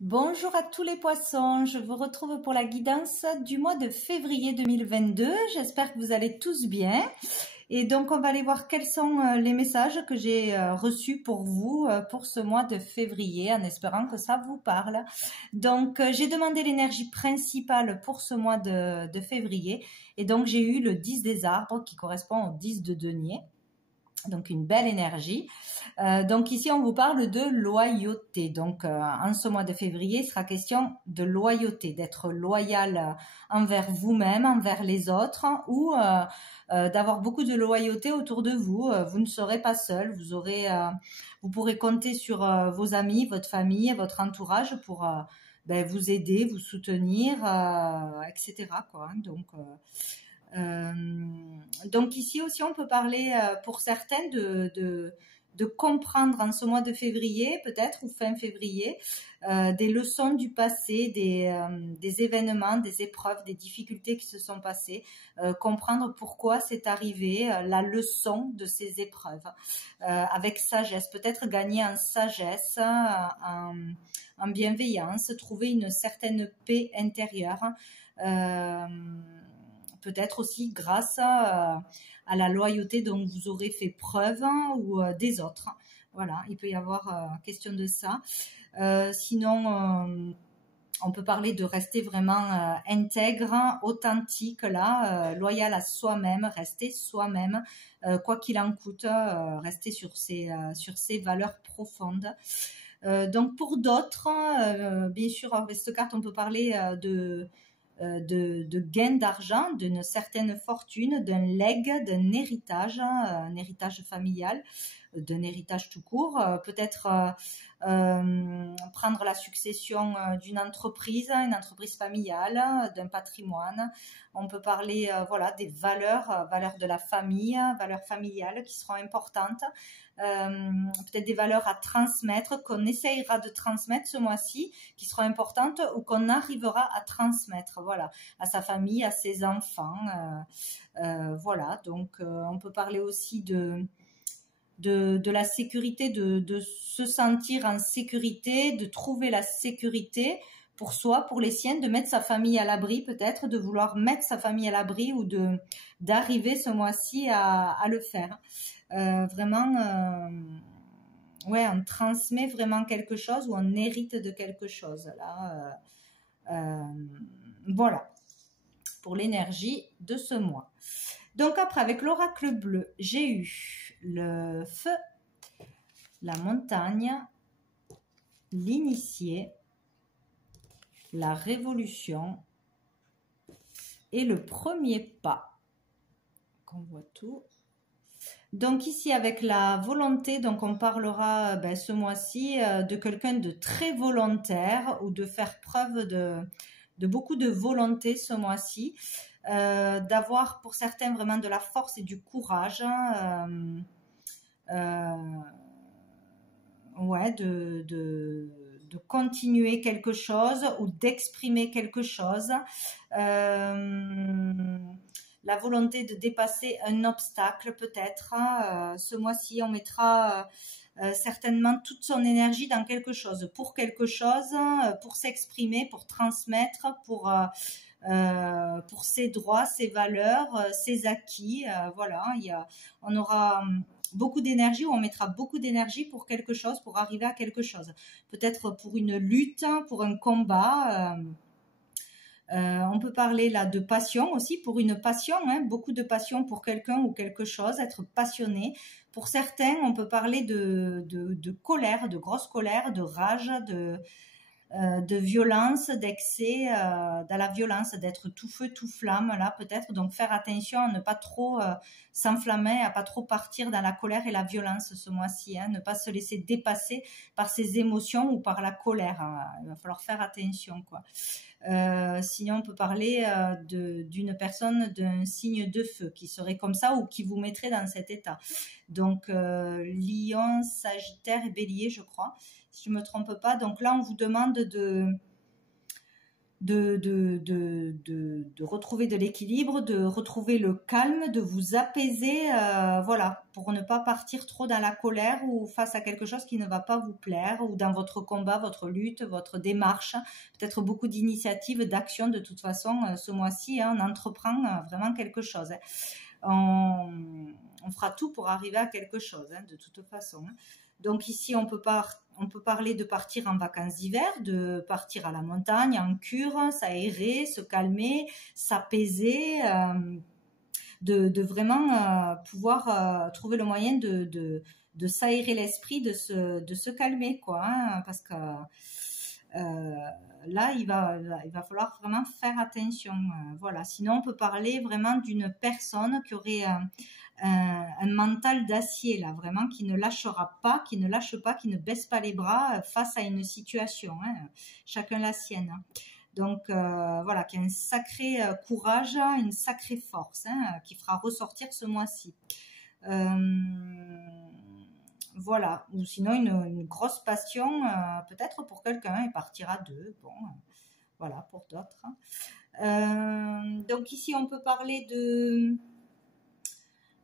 Bonjour à tous les poissons, je vous retrouve pour la guidance du mois de février 2022. J'espère que vous allez tous bien. Et donc on va aller voir quels sont les messages que j'ai reçus pour vous pour ce mois de février, en espérant que ça vous parle. Donc j'ai demandé l'énergie principale pour ce mois de février, et donc j'ai eu le 10 des arbres qui correspond au 10 de denier. Donc une belle énergie. Donc ici on vous parle de loyauté. Donc en ce mois de février, il sera question de loyauté, d'être loyal envers vous-même, envers les autres, ou d'avoir beaucoup de loyauté autour de vous. Vous ne serez pas seul. Vous pourrez compter sur vos amis, votre famille, votre entourage pour vous aider, vous soutenir, etc. quoi. Donc ici aussi on peut parler pour certaines de comprendre en ce mois de février peut-être ou fin février des leçons du passé, des événements, des épreuves, des difficultés qui se sont passées, comprendre pourquoi c'est arrivé, la leçon de ces épreuves avec sagesse, peut-être gagner en sagesse, en bienveillance, trouver une certaine paix intérieure. Peut-être aussi grâce à la loyauté dont vous aurez fait preuve ou des autres. Voilà, il peut y avoir question de ça. Sinon, on peut parler de rester vraiment intègre, authentique, là, loyal à soi-même, rester soi-même, quoi qu'il en coûte, rester sur ses valeurs profondes. Donc pour d'autres, bien sûr, avec cette carte, on peut parler de gain d'argent, d'une certaine fortune, d'un legs, d'un héritage, un héritage familial, d'un héritage tout court, peut-être prendre la succession d'une entreprise, une entreprise familiale, d'un patrimoine. On peut parler des valeurs de la famille, valeurs familiales qui seront importantes, peut-être des valeurs à transmettre, qu'on essayera de transmettre ce mois-ci, qui seront importantes ou qu'on arrivera à transmettre, voilà, à sa famille, à ses enfants. Voilà, donc on peut parler aussi de la sécurité, de se sentir en sécurité, de trouver la sécurité pour soi, pour les siens, de mettre sa famille à l'abri peut-être, de vouloir mettre sa famille à l'abri ou d'arriver ce mois-ci à le faire. Vraiment, on transmet vraiment quelque chose ou on hérite de quelque chose. Là, voilà, pour l'énergie de ce mois. Donc après, avec l'oracle bleu, j'ai eu le feu, la montagne, l'initié, la révolution et le premier pas. On voit tout. Donc ici avec la volonté, donc on parlera ce mois-ci de quelqu'un de très volontaire ou de faire preuve de beaucoup de volonté ce mois-ci, d'avoir pour certains vraiment de la force et du courage, de continuer quelque chose ou d'exprimer quelque chose, la volonté de dépasser un obstacle peut-être. Ce mois-ci, on mettra certainement toute son énergie dans quelque chose, pour s'exprimer, pour transmettre, pour ses droits, ses valeurs, ses acquis. Voilà, on aura beaucoup d'énergie, ou on mettra beaucoup d'énergie pour quelque chose, pour arriver à quelque chose. Peut-être pour une lutte, pour un combat. On peut parler là de passion aussi, pour une passion, beaucoup de passion pour quelqu'un ou quelque chose, être passionné. Pour certains, on peut parler de colère, de grosse colère, de rage, de violence, d'excès, dans la violence, d'être tout feu, tout flamme, là peut-être. Donc faire attention à ne pas trop s'enflammer, à pas trop partir dans la colère et la violence ce mois-ci, ne pas se laisser dépasser par ses émotions ou par la colère. Il va falloir faire attention, quoi. Sinon on peut parler d'une personne d'un signe de feu qui serait comme ça ou qui vous mettrait dans cet état. Donc Lion, Sagittaire et Bélier, je crois, si je me trompe pas. Donc là on vous demande de retrouver de l'équilibre, de retrouver le calme, de vous apaiser, voilà, pour ne pas partir trop dans la colère ou face à quelque chose qui ne va pas vous plaire, ou dans votre combat, votre lutte, votre démarche, peut-être beaucoup d'initiatives, d'actions de toute façon, ce mois-ci, hein, on entreprend vraiment quelque chose. On fera tout pour arriver à quelque chose, hein, de toute façon. Donc ici, on peut parler de partir en vacances d'hiver, de partir à la montagne, en cure, s'aérer, se calmer, s'apaiser, de vraiment pouvoir trouver le moyen de s'aérer l'esprit, de se calmer, quoi, hein, parce que là, il va falloir vraiment faire attention. Voilà. Sinon, on peut parler vraiment d'une personne qui aurait un mental d'acier, là, vraiment, qui ne lâchera pas, qui ne lâche pas, qui ne baisse pas les bras face à une situation, hein, chacun la sienne. Donc, voilà, qui a un sacré courage, une sacrée force, hein, qui fera ressortir ce mois-ci. Voilà, ou sinon une grosse passion, peut-être pour quelqu'un, et partir à deux, bon, voilà, pour d'autres. Donc ici, on peut parler de...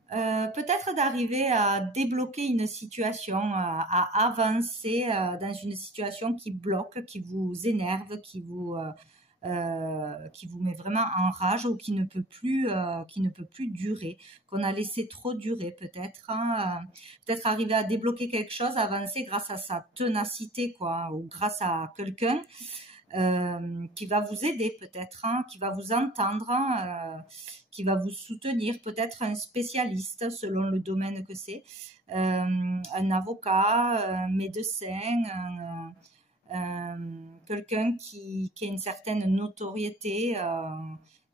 peut-être d'arriver à débloquer une situation, à avancer dans une situation qui bloque, qui vous énerve, qui vous met vraiment en rage, ou qui ne peut plus durer, qu'on a laissé trop durer peut-être, hein, peut-être arriver à débloquer quelque chose, avancer grâce à sa ténacité, quoi, ou grâce à quelqu'un qui va vous aider peut-être, hein, qui va vous entendre, qui va vous soutenir, peut-être un spécialiste selon le domaine que c'est, un avocat, un médecin, quelqu'un qui a une certaine notoriété,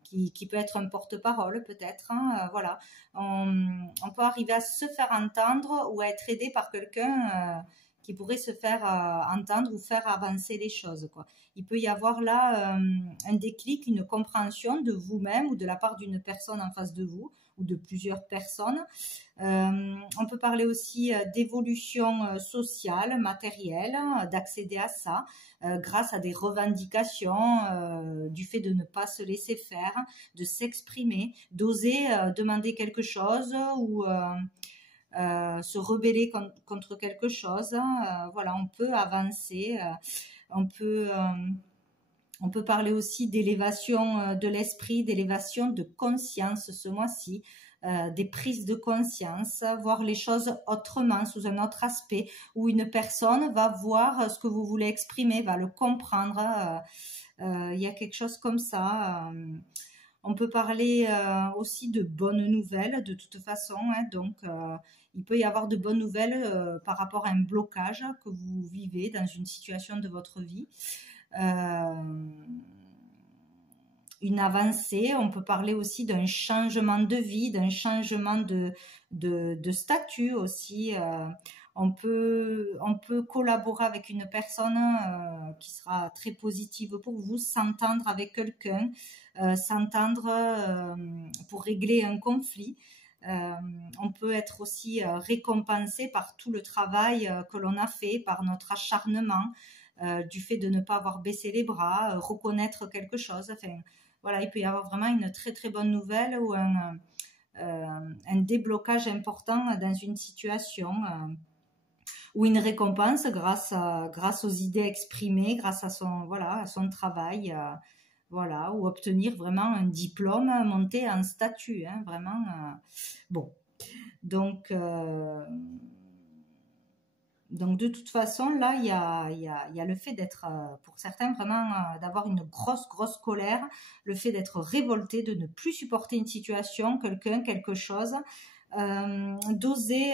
qui peut être un porte-parole peut-être, hein, voilà. On peut arriver à se faire entendre ou à être aidé par quelqu'un qui pourrait se faire entendre ou faire avancer les choses, quoi. Il peut y avoir là un déclic, une compréhension de vous-même ou de la part d'une personne en face de vous, ou de plusieurs personnes. On peut parler aussi d'évolution sociale, matérielle, d'accéder à ça grâce à des revendications, du fait de ne pas se laisser faire, de s'exprimer, d'oser demander quelque chose, ou se rebeller contre quelque chose. Voilà, on peut avancer, on peut parler aussi d'élévation de l'esprit, d'élévation de conscience ce mois-ci, des prises de conscience, voir les choses autrement, sous un autre aspect, où une personne va voir ce que vous voulez exprimer, va le comprendre. Il y a quelque chose comme ça. On peut parler aussi de bonnes nouvelles de toute façon, hein, donc il peut y avoir de bonnes nouvelles par rapport à un blocage que vous vivez dans une situation de votre vie. Une avancée, on peut parler aussi d'un changement de vie, d'un changement de statut aussi. On peut collaborer avec une personne qui sera très positive pour vous, s'entendre avec quelqu'un, s'entendre pour régler un conflit. On peut être aussi récompensé par tout le travail que l'on a fait, par notre acharnement, du fait de ne pas avoir baissé les bras, reconnaître quelque chose. Enfin, voilà, il peut y avoir vraiment une très très bonne nouvelle, ou un déblocage important dans une situation, ou une récompense grâce aux idées exprimées, grâce à son travail, voilà, ou obtenir vraiment un diplôme, monter en statut, hein, vraiment. Bon, donc de toute façon, là, il y a le fait d'être, pour certains, vraiment, d'avoir une grosse colère, le fait d'être révolté, de ne plus supporter une situation, quelqu'un, quelque chose, d'oser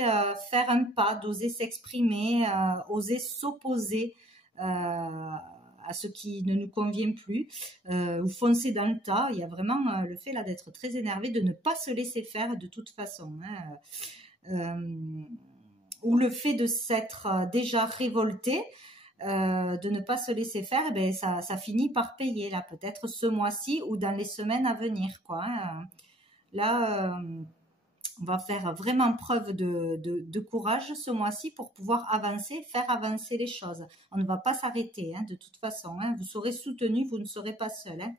faire un pas, d'oser s'exprimer, oser s'opposer à ce qui ne nous convient plus, ou foncer dans le tas. Il y a vraiment le fait là d'être très énervé, de ne pas se laisser faire de toute façon, hein. Ou le fait de s'être déjà révolté, de ne pas se laisser faire, ben ça finit par payer là, peut-être ce mois-ci ou dans les semaines à venir, quoi, hein. Là, on va faire vraiment preuve de courage ce mois-ci pour pouvoir avancer, faire avancer les choses. On ne va pas s'arrêter, hein, de toute façon. Hein. Vous serez soutenu, vous ne serez pas seul. Hein.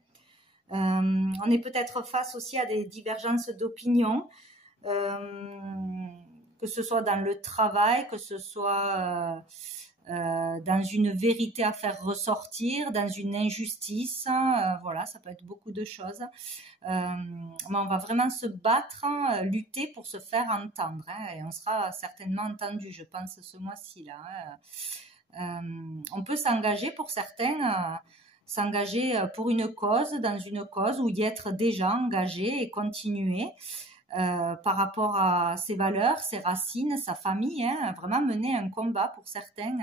On est peut-être face aussi à des divergences d'opinion, que ce soit dans le travail, que ce soit dans une vérité à faire ressortir, dans une injustice, voilà, ça peut être beaucoup de choses. Mais on va vraiment se battre, lutter pour se faire entendre, hein, et on sera certainement entendu, je pense, ce mois-ci là. On peut s'engager pour certains, s'engager pour une cause, dans une cause, ou y être déjà engagé et continuer. Par rapport à ses valeurs, ses racines, sa famille, hein, vraiment mener un combat pour certains.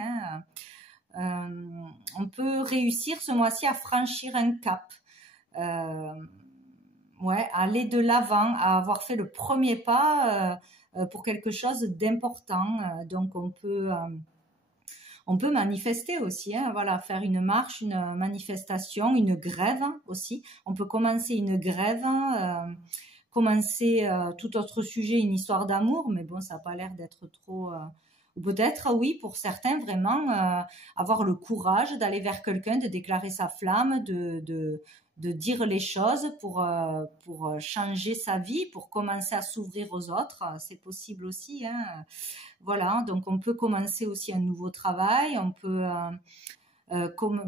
Hein. On peut réussir ce mois-ci à franchir un cap, ouais, à aller de l'avant, à avoir fait le premier pas pour quelque chose d'important. Donc on peut manifester aussi, hein, voilà, faire une marche, une manifestation, une grève aussi. On peut commencer une grève. Commencer tout autre sujet, une histoire d'amour, mais bon, ça n'a pas l'air d'être trop... ou peut-être, oui, pour certains, vraiment, avoir le courage d'aller vers quelqu'un, de déclarer sa flamme, de dire les choses pour changer sa vie, pour commencer à s'ouvrir aux autres. C'est possible aussi. Hein. Voilà, donc on peut commencer aussi un nouveau travail, on peut...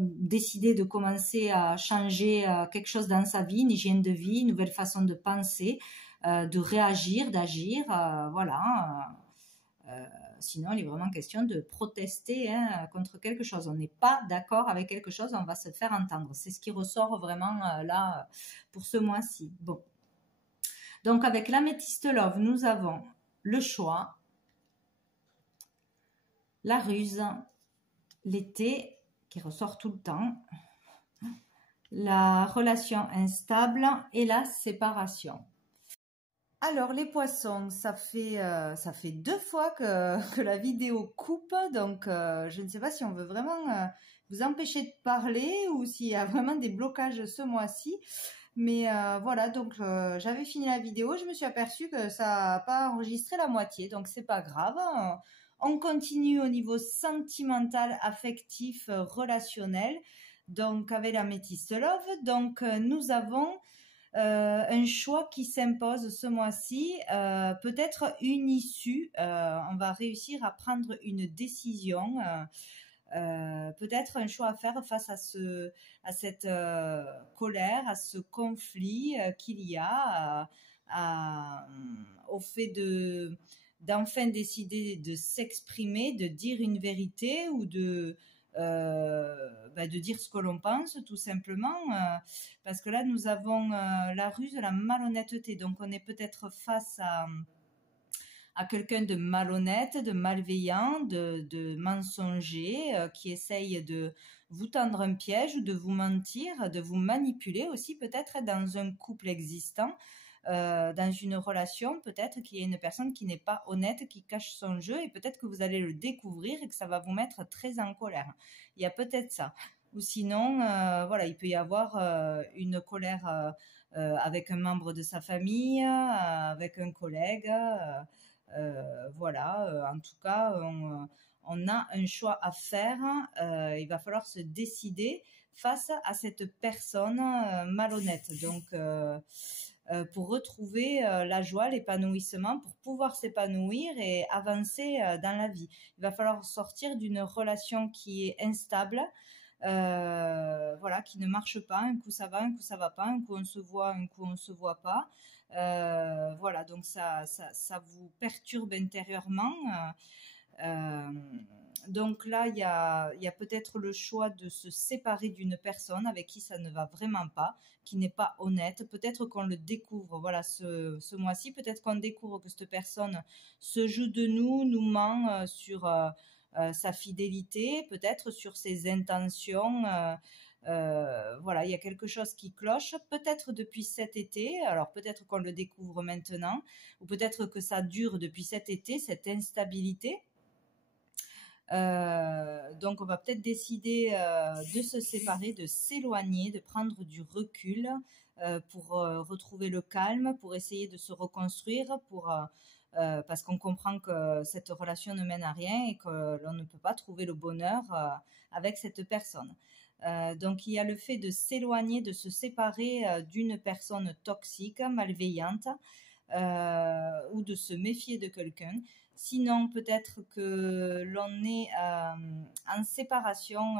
décider de commencer à changer quelque chose dans sa vie, une hygiène de vie, une nouvelle façon de penser, de réagir, d'agir, voilà. Sinon, il est vraiment question de protester, hein, contre quelque chose. On n'est pas d'accord avec quelque chose, on va se faire entendre. C'est ce qui ressort vraiment là pour ce mois-ci. Bon. Donc avec l'améthyste love, nous avons le choix, la ruse, l'été, qui ressort tout le temps, la relation instable et la séparation. Alors les poissons, ça fait 2 fois que la vidéo coupe, donc je ne sais pas si on veut vraiment vous empêcher de parler ou s'il y a vraiment des blocages ce mois-ci. Mais voilà, donc j'avais fini la vidéo, je me suis aperçue que ça n'a pas enregistré la moitié, donc c'est pas grave. On continue au niveau sentimental, affectif, relationnel, donc avec l'améthyste love. Donc nous avons un choix qui s'impose ce mois-ci, peut-être une issue. On va réussir à prendre une décision. Peut-être un choix à faire face à cette colère, à ce conflit qu'il y a, au fait d'enfin décider de s'exprimer, de dire une vérité ou de dire ce que l'on pense tout simplement, parce que là nous avons la ruse, la malhonnêteté, donc on est peut-être face à quelqu'un de malhonnête, de malveillant, de mensonger, qui essaye de vous tendre un piège ou de vous mentir, de vous manipuler aussi, peut-être dans un couple existant, dans une relation, peut-être qu'il y a une personne qui n'est pas honnête, qui cache son jeu, et peut-être que vous allez le découvrir et que ça va vous mettre très en colère. Il y a peut-être ça. Ou sinon, voilà, il peut y avoir une colère avec un membre de sa famille, avec un collègue, voilà, en tout cas, on a un choix à faire. Il va falloir se décider face à cette personne malhonnête. Donc, pour retrouver la joie, l'épanouissement, pour pouvoir s'épanouir et avancer dans la vie. Il va falloir sortir d'une relation qui est instable, voilà, qui ne marche pas. Un coup ça va, un coup ça va pas, un coup on se voit, un coup on se voit pas. Voilà, donc ça vous perturbe intérieurement. Donc là, il y a peut-être le choix de se séparer d'une personne avec qui ça ne va vraiment pas, qui n'est pas honnête. Peut-être qu'on le découvre, voilà, ce mois-ci. Peut-être qu'on découvre que cette personne se joue de nous, nous ment sur sa fidélité, peut-être sur ses intentions. Voilà, il y a quelque chose qui cloche, peut-être depuis cet été, alors peut-être qu'on le découvre maintenant, ou peut-être que ça dure depuis cet été, cette instabilité. Donc on va peut-être décider de se séparer, de s'éloigner, de prendre du recul pour retrouver le calme, pour essayer de se reconstruire, parce qu'on comprend que cette relation ne mène à rien et que l'on ne peut pas trouver le bonheur avec cette personne. Donc il y a le fait de s'éloigner, de se séparer d'une personne toxique, malveillante, ou de se méfier de quelqu'un. Sinon, peut-être que l'on est en séparation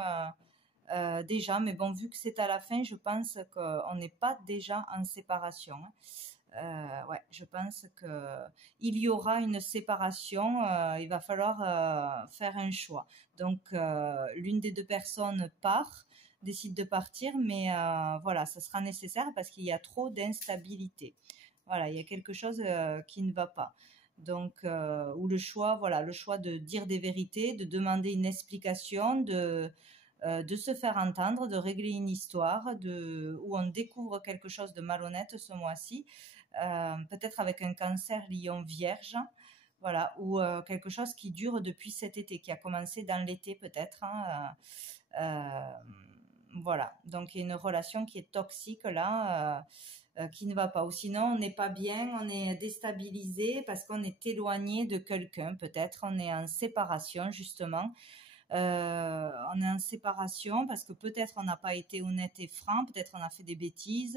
déjà, mais bon, vu que c'est à la fin, je pense qu'on n'est pas déjà en séparation. Ouais, je pense qu'il y aura une séparation, il va falloir faire un choix. Donc, l'une des deux personnes décide de partir, mais voilà, ça sera nécessaire parce qu'il y a trop d'instabilité. Voilà, il y a quelque chose qui ne va pas. Donc, ou le choix, voilà, le choix de dire des vérités, de demander une explication, de se faire entendre, de régler une histoire, où on découvre quelque chose de malhonnête ce mois-ci, peut-être avec un cancer lion vierge, voilà, ou quelque chose qui dure depuis cet été, qui a commencé dans l'été peut-être, hein, voilà, donc il y a une relation qui est toxique là, qui ne va pas. Ou sinon, on n'est pas bien, on est déstabilisé parce qu'on est éloigné de quelqu'un, peut-être, on est en séparation justement. On est en séparation parce que peut-être on n'a pas été honnête et franc, peut-être on a fait des bêtises,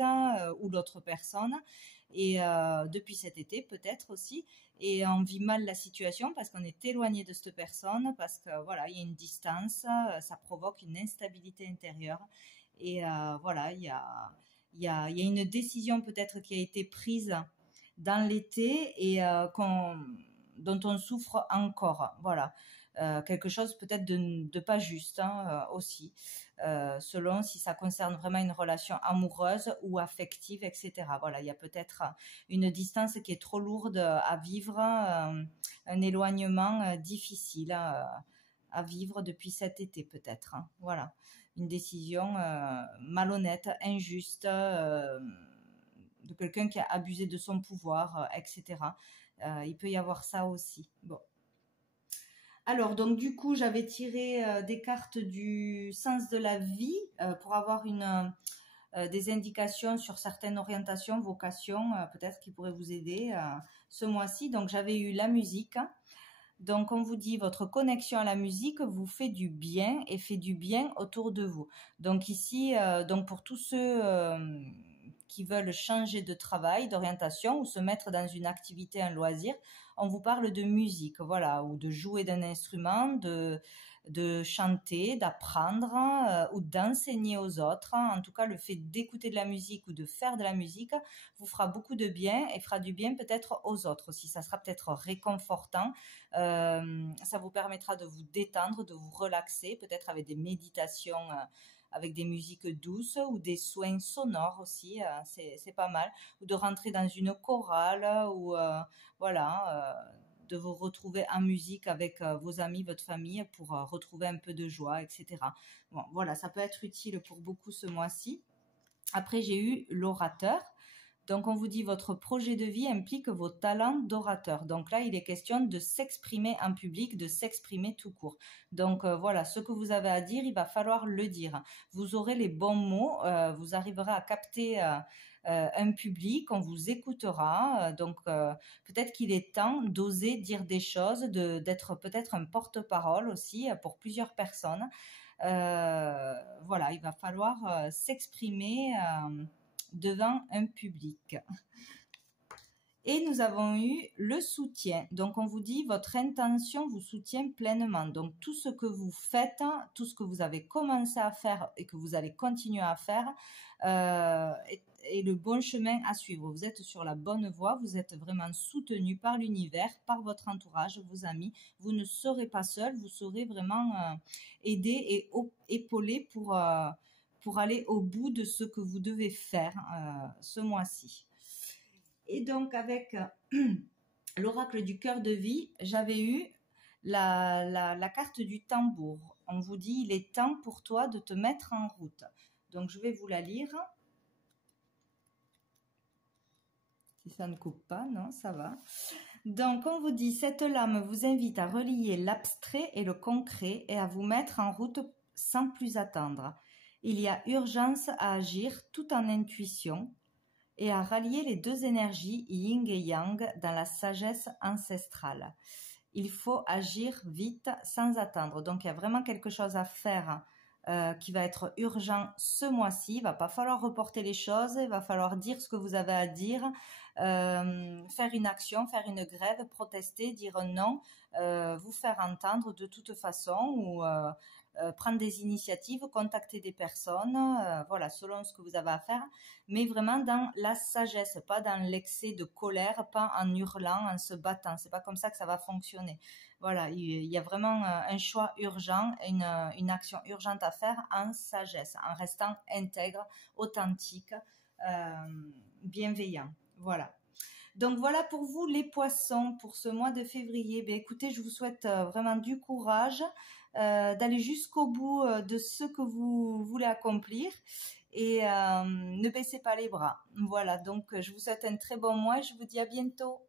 ou l'autre personne, et depuis cet été peut-être aussi, et on vit mal la situation parce qu'on est éloigné de cette personne, parce que voilà, il y a une distance, ça provoque une instabilité intérieure, et voilà, il y a une décision peut-être qui a été prise dans l'été et dont on souffre encore, voilà. Quelque chose peut-être de pas juste, hein, aussi, selon si ça concerne vraiment une relation amoureuse ou affective, etc. Voilà, il y a peut-être une distance qui est trop lourde à vivre, un éloignement difficile à vivre depuis cet été peut-être, hein. Voilà, une décision malhonnête, injuste, de quelqu'un qui a abusé de son pouvoir, etc. Il peut y avoir ça aussi. Bon. Alors, donc du coup, j'avais tiré des cartes du sens de la vie pour avoir des indications sur certaines orientations, vocations, peut-être qui pourraient vous aider ce mois-ci. Donc, j'avais eu la musique. Donc, on vous dit, votre connexion à la musique vous fait du bien et fait du bien autour de vous. Donc ici, donc pour tous ceux qui veulent changer de travail, d'orientation ou se mettre dans une activité, un loisir, on vous parle de musique, voilà, ou de jouer d'un instrument, de chanter, d'apprendre ou d'enseigner aux autres. En tout cas, le fait d'écouter de la musique ou de faire de la musique vous fera beaucoup de bien et fera du bien peut-être aux autres aussi. Ça sera peut-être réconfortant. Ça vous permettra de vous détendre, de vous relaxer, peut-être avec des méditations, avec des musiques douces ou des soins sonores aussi, c'est pas mal. Ou de rentrer dans une chorale ou voilà, de vous retrouver en musique avec vos amis, votre famille pour retrouver un peu de joie, etc. Bon, voilà, ça peut être utile pour beaucoup ce mois-ci. Après, j'ai eu l'orateur. Donc, on vous dit votre projet de vie implique vos talents d'orateur. Donc là, il est question de s'exprimer en public, de s'exprimer tout court. Donc voilà, ce que vous avez à dire, il va falloir le dire. Vous aurez les bons mots, vous arriverez à capter un public, on vous écoutera. Donc peut-être qu'il est temps d'oser dire des choses, d'être peut-être un porte-parole aussi pour plusieurs personnes. Voilà, il va falloir s'exprimer devant un public. Et nous avons eu le soutien. Donc, on vous dit, votre intention vous soutient pleinement. Donc, tout ce que vous faites, tout ce que vous avez commencé à faire et que vous allez continuer à faire est le bon chemin à suivre. Vous êtes sur la bonne voie. Vous êtes vraiment soutenu par l'univers, par votre entourage, vos amis. Vous ne serez pas seul. Vous serez vraiment aidé et épaulé pour aller au bout de ce que vous devez faire ce mois-ci. Et donc, avec l'oracle du cœur de vie, j'avais eu la carte du tambour. On vous dit, il est temps pour toi de te mettre en route. Donc, je vais vous la lire. Si ça ne coupe pas, non, ça va. Donc, on vous dit, cette lame vous invite à relier l'abstrait et le concret et à vous mettre en route sans plus attendre. Il y a urgence à agir tout en intuition et à rallier les deux énergies yin et yang dans la sagesse ancestrale. Il faut agir vite sans attendre. Donc, il y a vraiment quelque chose à faire qui va être urgent ce mois-ci. Il va pas falloir reporter les choses, il va falloir dire ce que vous avez à dire, faire une action, faire une grève, protester, dire non, vous faire entendre de toute façon ou prendre des initiatives, contacter des personnes, voilà, selon ce que vous avez à faire, mais vraiment dans la sagesse, pas dans l'excès de colère, pas en hurlant, en se battant. C'est pas comme ça que ça va fonctionner. Voilà, il y a vraiment un choix urgent, une action urgente à faire en sagesse, en restant intègre, authentique, bienveillant. Voilà. Donc voilà pour vous les poissons pour ce mois de février. Ben, écoutez, je vous souhaite vraiment du courage, d'aller jusqu'au bout de ce que vous voulez accomplir et ne baissez pas les bras. Voilà, donc je vous souhaite un très bon mois et je vous dis à bientôt.